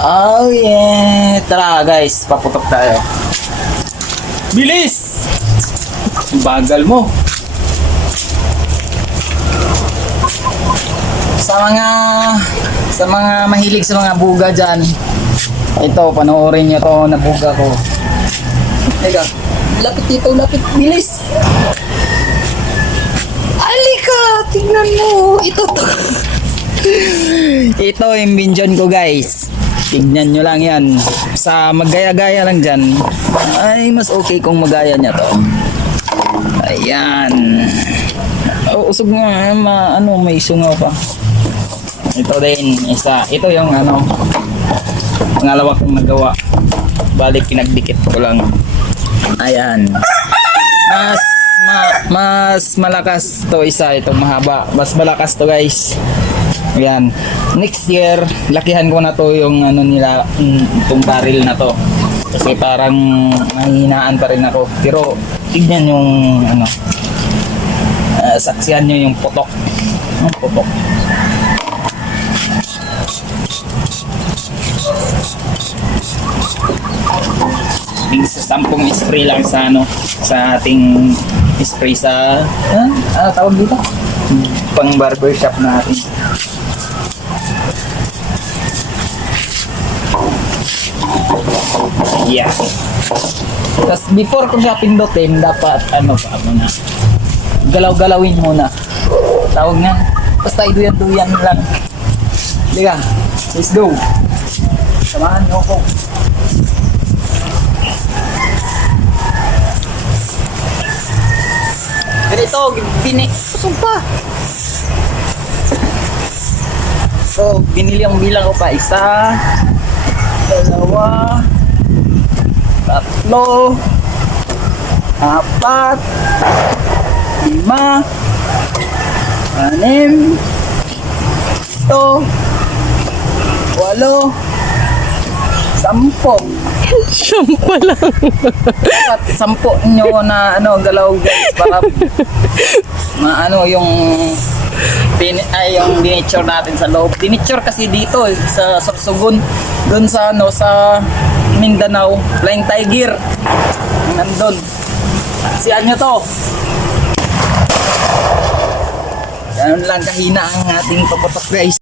Oh yeah! Tara guys, paputok tayo. Bilis! Bagal mo. Sa mga sa mga mahilig sa mga buga dyan, ito, panoorin nyo to na buga ko. Teka, lapit dito, lapit, bilis! Alika, tingnan mo, ito to. ito yung binjon ko guys. Tignan nyo lang yan. Sa maggaya-gaya lang dyan, ay mas okay kung magaya niya to. Ayan. Oh, usog nga, ma, ano, may sungaw pa. Ito din, isa. Ito yung ano, pangalawa kong nagawa. Balik pinagdikit ko lang. Ayan. Mas ma, mas malakas to isa itong mahaba. Mas malakas to guys. Ayan. Next year, lakihan ko na to yung ano nila, mm, itong barrel na to. Kasi parang mahinaan pa rin ako. Pero tignan yung ano, ah, saksihan nyo yung putok. Yung putok. Sa sampung spray lang sa ano, sa ating spray sa, ah, ano tawag dito? Pang barbershop natin. Yeah. Tapos before ko siya pindutin, dapat ano pa muna. Galaw-galawin muna. Tawag nga. Basta iduyan-duyan lang. Liga, let's go. Samahan niyo ako. Ganito, bini... Kusog pa. So, binili ang bilang ko pa. Isa, dalawa, tatlo, apat, lima, anim, ito, walo, sampo. Siyam pa lang. At sampo nyo na ano, galaw guys para maano yung pin, ay yung diniture natin sa loob. Diniture kasi dito eh, sa Sorsogon, doon sa ano sa Mindanao, Flying Tiger. Nandun. Siyan nyo to. Ganun lang kahina ang ating papatok guys.